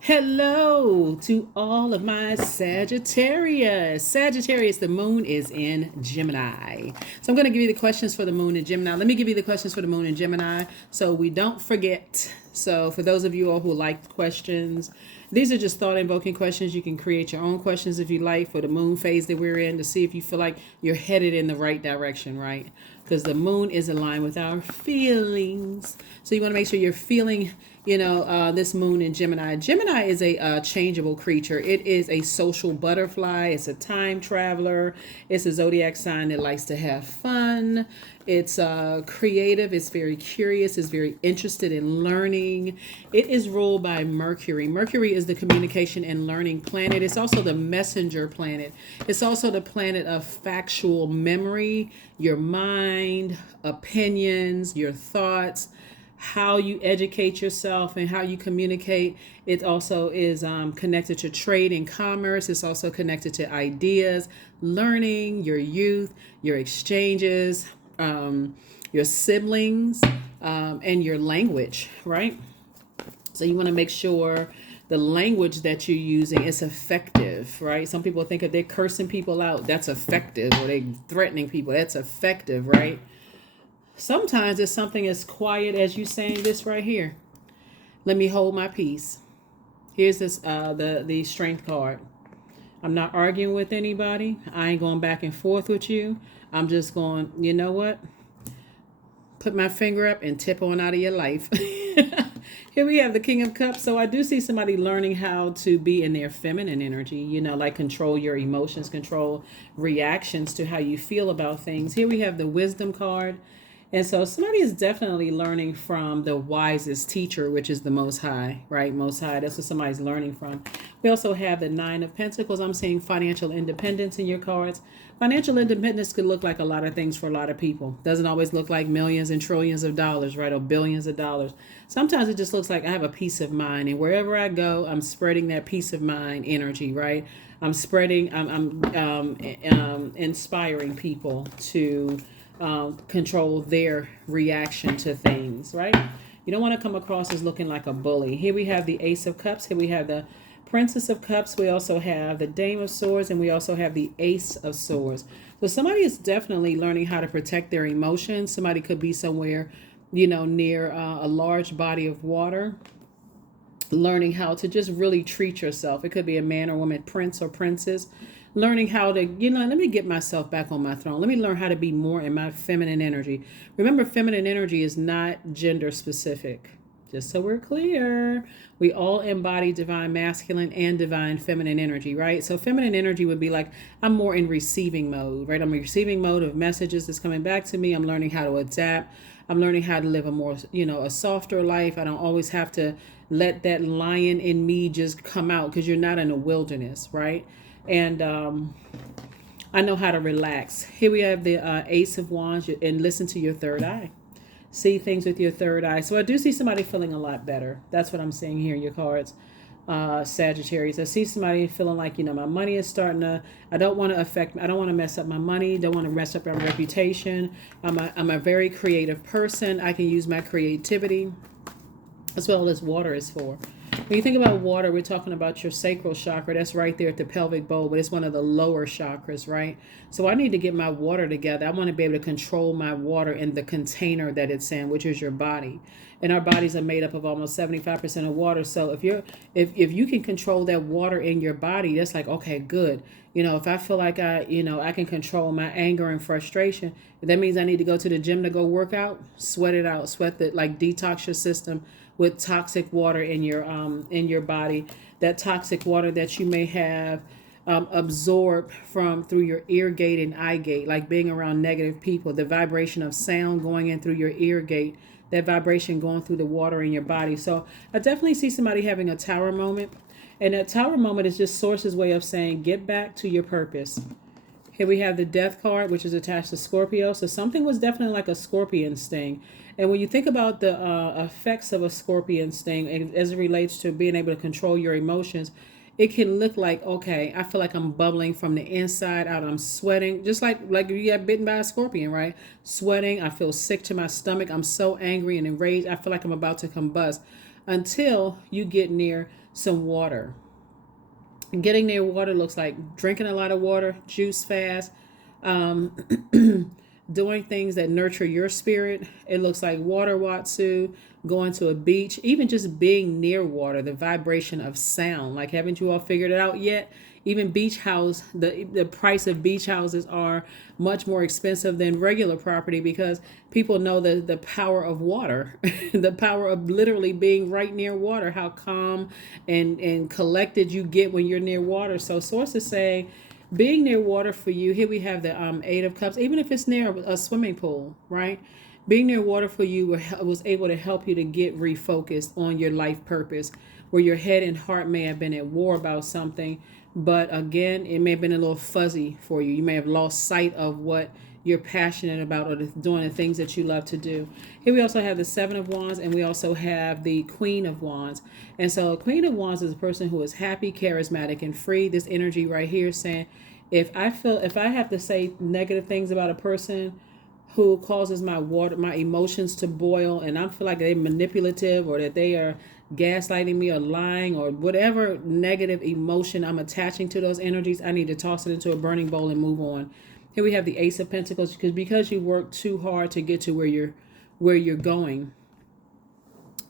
Hello to all of my Sagittarius. Sagittarius, the moon is in Gemini. So I'm going to give you the questions for the moon in Gemini. Let me give you the questions for the moon in Gemini so we don't forget. So for those of you all who like questions, these are just thought invoking questions. You can create your own questions if you like for the moon phase that we're in to see if you feel like you're headed in the right direction, right? Because the moon is aligned with our feelings. So you want to make sure you're feeling, this moon in Gemini. Gemini is a changeable creature. It is a social butterfly. It's a time traveler. It's a zodiac sign that likes to have fun. It's creative. It's very curious. It's very interested in learning. It is ruled by Mercury. Mercury is the communication and learning planet. It's also the messenger planet. It's also the planet of factual memory, your mind, opinions, your thoughts, how you educate yourself and how you communicate. It also is connected to trade and commerce. It's also connected to ideas, learning, your youth, your exchanges, your siblings, and your language, right? So you want to make sure the language that you're using is effective, right? Some people think if they're cursing people out, that's effective, or they threatening people, that's effective, right? Sometimes it's something as quiet as you saying this right here. Let me hold my peace. Here's this the strength card. I'm not arguing with anybody. I ain't going back and forth with you. I'm just going, you know what? Put my finger up and tip on out of your life. Here we have the King of Cups. So I do see somebody learning how to be in their feminine energy, like control your emotions, control reactions to how you feel about things. Here we have the Wisdom card. And so somebody is definitely learning from the wisest teacher, which is the Most High, right? Most High, that's what somebody's learning from. We also have the Nine of Pentacles. I'm seeing financial independence in your cards. Financial independence could look like a lot of things for a lot of people. Doesn't always look like millions and trillions of dollars, right? Or billions of dollars. Sometimes it just looks like I have a peace of mind. And wherever I go, I'm spreading that peace of mind energy, right? I'm inspiring people to control their reaction to things, right? You don't want to come across as looking like a bully. Here we have the Ace of Cups. Here we have the Princess of Cups. We also have the Dame of Swords, and we also have the Ace of Swords. So somebody is definitely learning how to protect their emotions. Somebody could be somewhere, near a large body of water, learning how to just really treat yourself. It could be a man or woman, prince or princess, learning how to, let me get myself back on my throne. Let me learn how to be more in my feminine energy. Remember, feminine energy is not gender specific. Just so we're clear, we all embody divine masculine and divine feminine energy, right? So feminine energy would be like, I'm more in receiving mode, right? I'm in receiving mode of messages that's coming back to me. I'm learning how to adapt. I'm learning how to live a more, a softer life. I don't always have to let that lion in me just come out, because you're not in a wilderness, right? And I know how to relax. Here we have the Ace of Wands, and listen to your third eye. See things with your third eye. So I do see somebody feeling a lot better. That's what I'm seeing here in your cards, Sagittarius. I see somebody feeling like, my money is starting to, I don't want to mess up my money. Don't want to mess up my reputation. I'm a very creative person. I can use my creativity. That's what all this water is for. When you think about water, we're talking about your sacral chakra. That's right there at the pelvic bowl, but it's one of the lower chakras, right? So I need to get my water together. I want to be able to control my water in the container that it's in, which is your body. And our bodies are made up of almost 75% of water. So if you can control that water in your body, that's like, okay, good. If I feel like I can control my anger and frustration, that means I need to go to the gym to go work out, sweat it out, detox your system with toxic water in your body. That toxic water that you may have absorbed through your ear gate and eye gate, like being around negative people, the vibration of sound going in through your ear gate, that vibration going through the water in your body. So I definitely see somebody having a tower moment. And that tower moment is just Source's way of saying, get back to your purpose. Here we have the Death card, which is attached to Scorpio. So something was definitely like a scorpion sting. And when you think about the effects of a scorpion sting as it relates to being able to control your emotions, it can look like, okay, I feel like I'm bubbling from the inside out. I'm sweating, just like you get bitten by a scorpion, right? Sweating. I feel sick to my stomach. I'm so angry and enraged. I feel like I'm about to combust, until you get near some water. Getting near water looks like drinking a lot of water, juice fast, um, doing things that nurture your spirit. It looks like water watsu, going to a beach, even just being near water, the vibration of sound. Like, haven't you all figured it out yet? Even beach house, the price of beach houses are much more expensive than regular property because people know the power of water, the power of literally being right near water, how calm and collected you get when you're near water. So sources say being near water for you, here we have the Eight of Cups, even if it's near a swimming pool, right? Being near water for you was able to help you to get refocused on your life purpose, where your head and heart may have been at war about something, but again, it may have been a little fuzzy for you. You may have lost sight of what you're passionate about or doing the things that you love to do. Here we also have the Seven of Wands, and we also have the Queen of Wands. And so a Queen of Wands is a person who is happy, charismatic, and free. This energy right here is saying, if I have to say negative things about a person who causes my emotions to boil, and I feel like they're manipulative or that they are gaslighting me or lying or whatever negative emotion I'm attaching to those energies, I need to toss it into a burning bowl and move on. Here we have the Ace of Pentacles, because you work too hard to get to where you're going,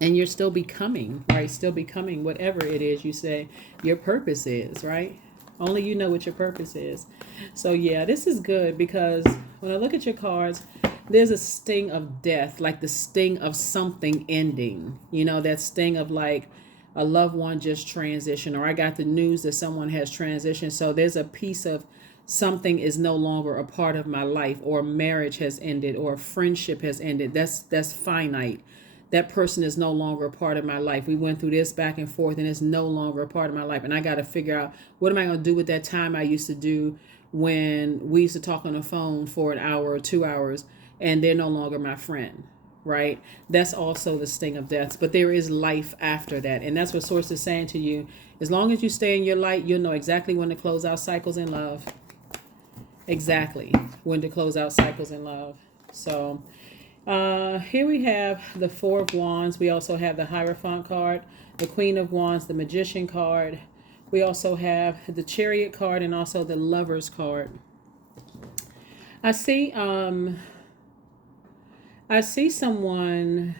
and you're still becoming, right? Still becoming whatever it is you say your purpose is, right? Only you know what your purpose is. So yeah, this is good because when I look at your cards, there's a sting of death, like the sting of something ending. You know, that sting of like a loved one just transitioned, or I got the news that someone has transitioned. So there's a piece of something is no longer a part of my life, or marriage has ended, or friendship has ended. That's finite. That person is no longer a part of my life. We went through this back and forth, and it's no longer a part of my life. And I got to figure out, what am I going to do with that time I used to do when we used to talk on the phone for an hour or 2 hours, and they're no longer my friend, right? That's also the sting of death. But there is life after that. And that's what Source is saying to you. As long as you stay in your light, you'll know exactly when to close out cycles in love. Exactly when to close out cycles in love. So here we have the Four of Wands. We also have the Hierophant card, the Queen of Wands, the Magician card. We also have the Chariot card and also the Lovers card. I see someone,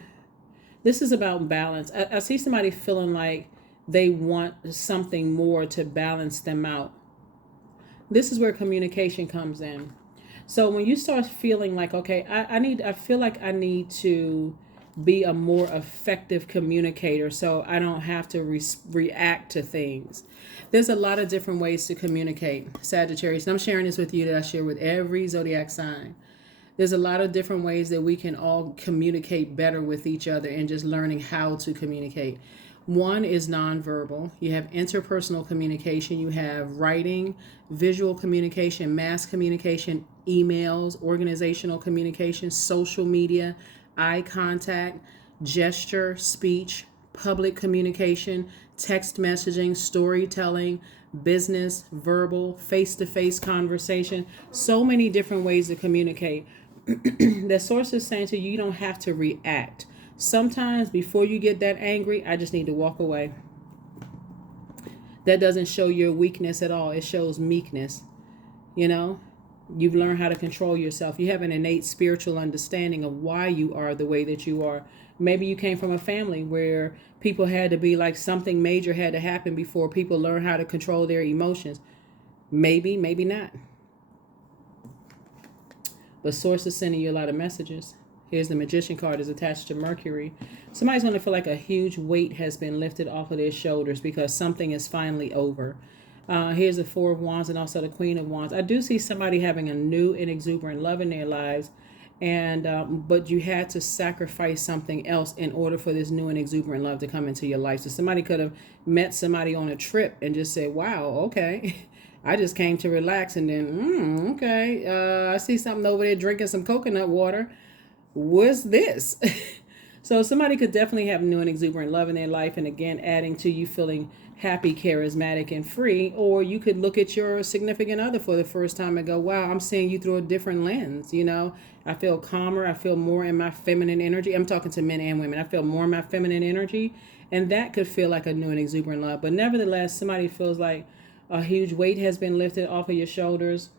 this is about balance. I see somebody feeling like they want something more to balance them out. This is where communication comes in. So when you start feeling like, okay, I feel like I need to be a more effective communicator so I don't have to react to things. There's a lot of different ways to communicate, Sagittarius. And I'm sharing this with you that I share with every zodiac sign. There's a lot of different ways that we can all communicate better with each other and just learning how to communicate. One is nonverbal. You have interpersonal communication. You have writing, visual communication, mass communication, emails, organizational communication, social media, eye contact, gesture, speech, public communication, text messaging, storytelling, business, verbal, face-to-face conversation. So many different ways to communicate. The Source is saying to you, you don't have to react. Sometimes before you get that angry, I just need to walk away. That doesn't show your weakness at all. It shows meekness. You know, you've learned how to control yourself. You have an innate spiritual understanding of why you are the way that you are. Maybe you came from a family where people had to be like, something major had to happen before people learn how to control their emotions. Maybe, maybe not. But Source is sending you a lot of messages. Here's the Magician card is attached to Mercury. Somebody's going to feel like a huge weight has been lifted off of their shoulders because something is finally over. Here's the Four of Wands and also the Queen of Wands. I do see somebody having a new and exuberant love in their lives, and but you had to sacrifice something else in order for this new and exuberant love to come into your life. So somebody could have met somebody on a trip and just said, wow, okay. I just came to relax, and then, okay, I see something over there drinking some coconut water. What's this? So somebody could definitely have new and exuberant love in their life, and again, adding to you feeling happy, charismatic, and free. Or you could look at your significant other for the first time and go, wow, I'm seeing you through a different lens. You know, I feel calmer. I feel more in my feminine energy. I'm talking to men and women. I feel more in my feminine energy, And that could feel like a new and exuberant love. But nevertheless, somebody feels like a huge weight has been lifted off of your shoulders.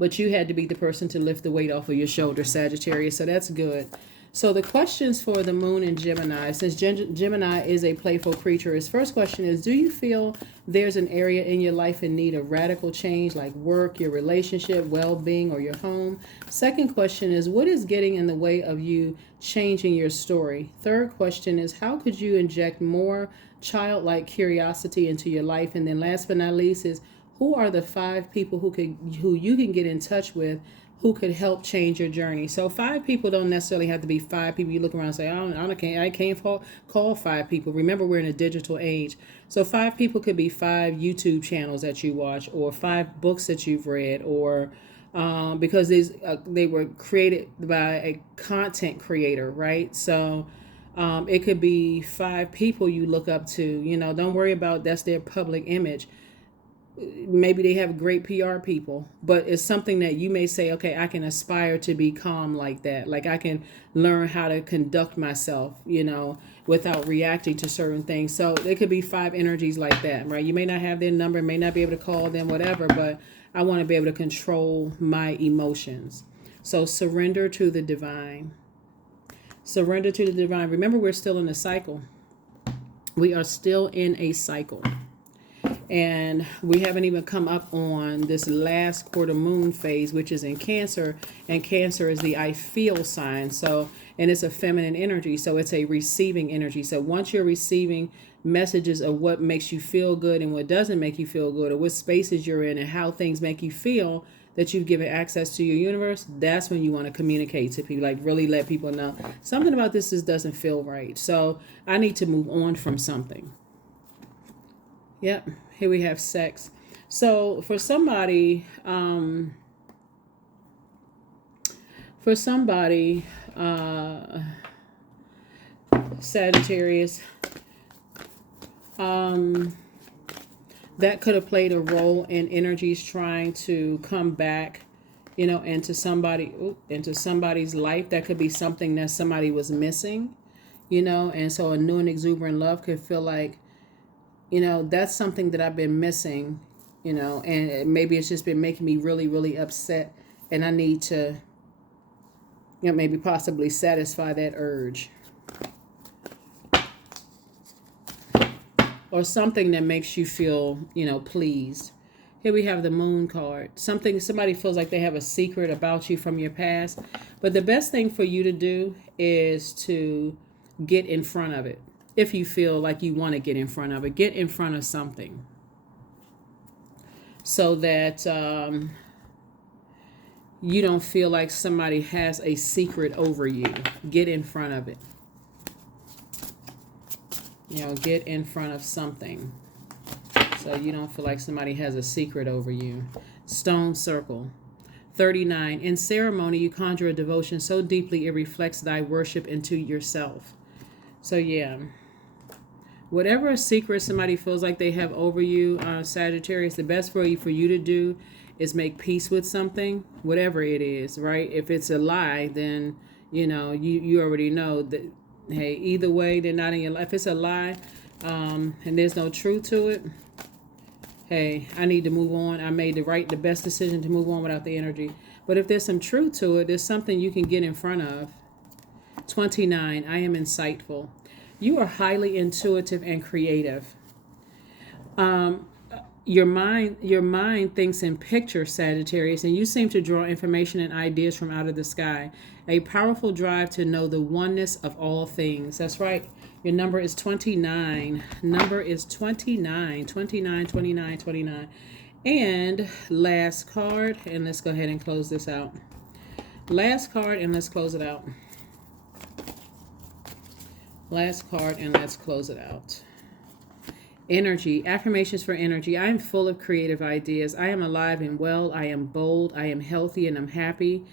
But you had to be the person to lift the weight off of your shoulders, Sagittarius. So that's good. So the questions for the moon in Gemini, since Gemini is a playful creature, his first question is, do you feel there's an area in your life in need of radical change, like work, your relationship, well-being, or your home? Second question is, what is getting in the way of you changing your story? Third question is, how could you inject more childlike curiosity into your life? And then last but not least is, who are the 5 people who you can get in touch with who could help change your journey? So 5 people don't necessarily have to be 5 people you look around and say, I can't call 5 people. Remember, we're in a digital age. So 5 people could be 5 YouTube channels that you watch, or 5 books that you've read, or because they were created by a content creator, right? So it could be 5 people you look up to. Don't worry about that's their public image. Maybe they have great PR people, but it's something that you may say, okay, I can aspire to be calm like that. Like I can learn how to conduct myself, without reacting to certain things. So there could be 5 energies like that, right? You may not have their number, may not be able to call them, whatever, but I want to be able to control my emotions. So surrender to the divine. Surrender to the divine. Remember, we're still in a cycle. We are still in a cycle. And we haven't even come up on this last quarter moon phase, which is in Cancer. And Cancer is the I feel sign. So, and it's a feminine energy. So it's a receiving energy. So once you're receiving messages of what makes you feel good and what doesn't make you feel good, or what spaces you're in and how things make you feel, that you've given access to your universe, that's when you want to communicate to people, like really let people know something about this doesn't feel right. So I need to move on from something. Yep, here we have sex. So for somebody, Sagittarius, that could have played a role in energies trying to come back, into somebody's life. That could be something that somebody was missing, and so a new and exuberant love could feel like, that's something that I've been missing, and maybe it's just been making me really, really upset, and I need to, maybe possibly satisfy that urge. Or something that makes you feel, pleased. Here we have the moon card. Somebody feels like they have a secret about you from your past, but the best thing for you to do is to get in front of it. If you feel like you want to get in front of it, get in front of something so that you don't feel like somebody has a secret over you. Get in front of it. Get in front of something so you don't feel like somebody has a secret over you. Stone circle. 39. In ceremony, you conjure a devotion so deeply it reflects thy worship into yourself. So yeah. Whatever secret somebody feels like they have over you, Sagittarius, the best for you to do is make peace with something, whatever it is, right? If it's a lie, then, you already know that, hey, either way, they're not in your life. If it's a lie and there's no truth to it, hey, I need to move on. I made the best decision to move on without the energy. But if there's some truth to it, there's something you can get in front of. 29, I am insightful. You are highly intuitive and creative. Your mind thinks in pictures, Sagittarius, and you seem to draw information and ideas from out of the sky. A powerful drive to know the oneness of all things. That's right. Your number is 29. Number is 29. 29, 29, 29. And last card, and let's go ahead and close this out. Last card, and let's close it out. Last card, and let's close it out. Energy. Affirmations for energy. I am full of creative ideas. I am alive and well. I am bold. I am healthy and I'm happy.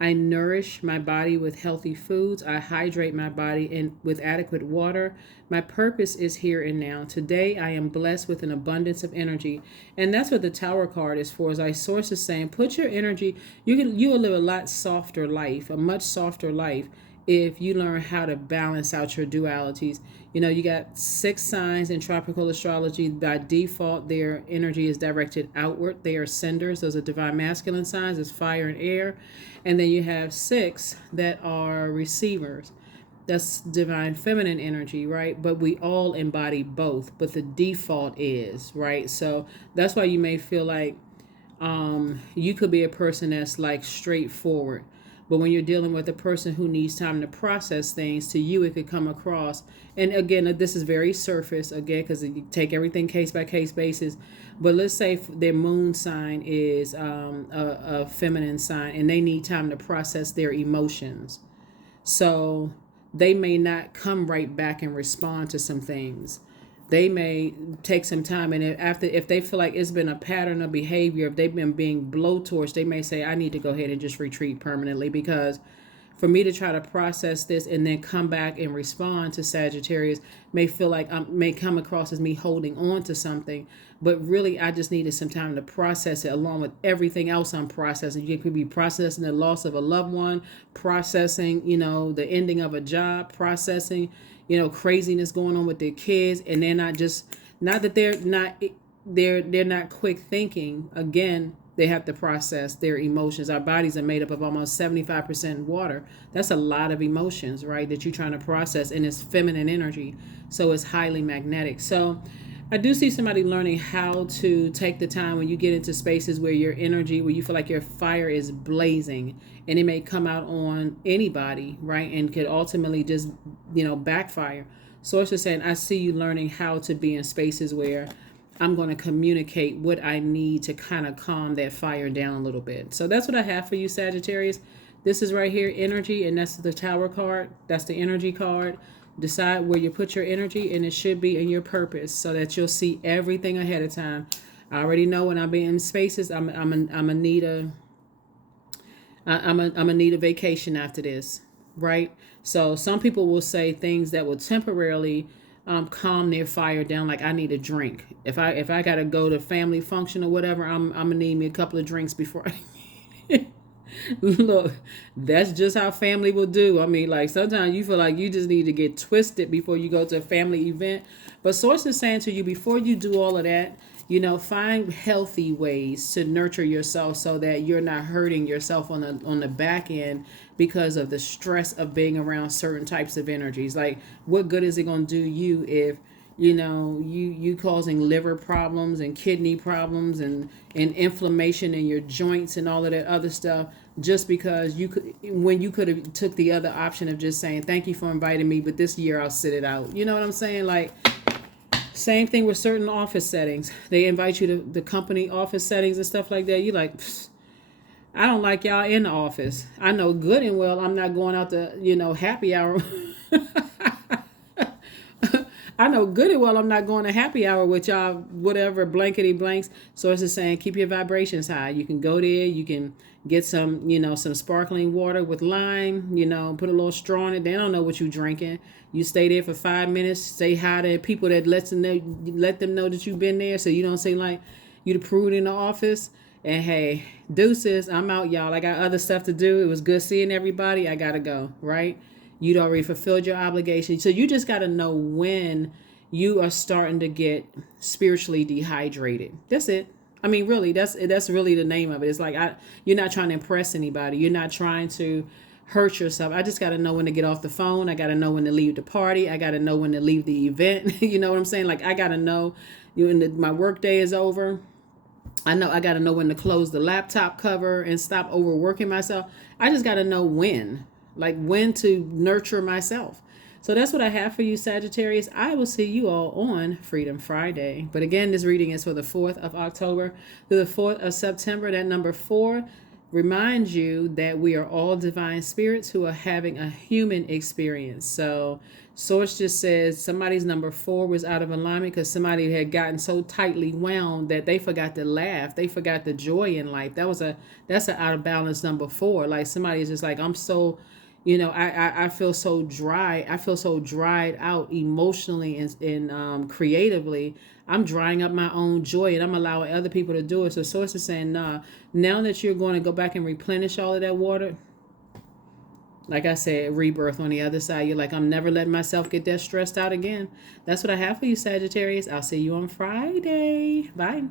I nourish my body with healthy foods. I hydrate my body with adequate water. My purpose is here and now. Today, I am blessed with an abundance of energy. And that's what the Tower card is for. As our source is saying, put your energy, you will live a lot softer life, a much softer life, if you learn how to balance out your dualities. You know, you got 6 signs in tropical astrology. By default, their energy is directed outward. They are senders. Those are divine masculine signs. It's fire and air. And then you have 6 that are receivers. That's divine feminine energy, right? But we all embody both. But the default is, right? So that's why you may feel like you could be a person that's like straightforward, but when you're dealing with a person who needs time to process things, to you it could come across, and again, this is very surface, again, because you take everything case by case basis. But let's say their moon sign is a feminine sign, and they need time to process their emotions, so they may not come right back and respond to some things. They may take some time, and if they feel like it's been a pattern of behavior, if they've been being blowtorched, they may say, I need to go ahead and just retreat permanently, because for me to try to process this and then come back and respond to Sagittarius may feel like may come across as me holding on to something, but really I just needed some time to process it along with everything else I'm processing. You could be processing the loss of a loved one, processing, the ending of a job, processing, craziness going on with their kids, and they're not that they're not quick thinking. Again, they have to process their emotions. Our bodies are made up of almost 75% water. That's a lot of emotions, right, that you're trying to process, and it's feminine energy, so it's highly magnetic. So I do see somebody learning how to take the time when you get into spaces where your energy, where you feel like your fire is blazing, and it may come out on anybody, right, and could ultimately just, backfire. So it's just saying, I see you learning how to be in spaces where I'm going to communicate what I need to kind of calm that fire down a little bit. So that's what I have for you, Sagittarius. This is right here, energy, and that's the Tower card. That's the energy card. Decide where you put your energy, and it should be in your purpose, so that you'll see everything ahead of time. I already know when I be in spaces, I'm a need a vacation after this, right? So some people will say things that will temporarily calm their fire down, like I need a drink. If I gotta go to family function or whatever, I'm gonna need me a couple of drinks before I look. That's just how family will do. I mean, like, sometimes you feel like you just need to get twisted before you go to a family event. But Source is saying to you, before you do all of that, find healthy ways to nurture yourself, so that you're not hurting yourself on the back end because of the stress of being around certain types of energies. Like, what good is it going to do you if you causing liver problems and kidney problems and inflammation in your joints and all of that other stuff, just because when you could have took the other option of just saying, thank you for inviting me, but this year I'll sit it out. You know what I'm saying? Like, same thing with certain office settings. They invite you to the company office settings and stuff like that. You like, I don't like y'all in the office. I know good and well I'm not going out to, happy hour. I know good and well I'm not going to happy hour with y'all, whatever, blankety blanks. So it's just saying, keep your vibrations high. You can go there. You can get some, some sparkling water with lime, put a little straw in it. They don't know what you're drinking. You stay there for 5 minutes, say hi to people that let them know that you've been there, so you don't say like you the prude in the office. And hey, deuces, I'm out, y'all. I got other stuff to do. It was good seeing everybody. I gotta go, right? You'd already fulfilled your obligation. So you just got to know when you are starting to get spiritually dehydrated. That's it. I mean, really, that's really the name of it. It's like, you're not trying to impress anybody. You're not trying to hurt yourself. I just got to know when to get off the phone. I got to know when to leave the party. I got to know when to leave the event. You know what I'm saying? Like, I got to know my work day is over. I got to know when to close the laptop cover and stop overworking myself. I just got to know when to nurture myself. So that's what I have for you, Sagittarius. I will see you all on Freedom Friday. But again, this reading is for the 4th of October through the 4th of September. That number 4 reminds you that we are all divine spirits who are having a human experience. So Source just says somebody's number 4 was out of alignment because somebody had gotten so tightly wound that they forgot to laugh. They forgot the joy in life. That's an out of balance number 4. Like, somebody's just like, I'm so, I feel so dry. I feel so dried out emotionally and creatively. I'm drying up my own joy, and I'm allowing other people to do it. So Source is saying, nah, now that you're going to go back and replenish all of that water, Like I said, rebirth on the other side. You're like, I'm never letting myself get that stressed out again. That's what I have for you, Sagittarius. I'll see you on Friday. Bye.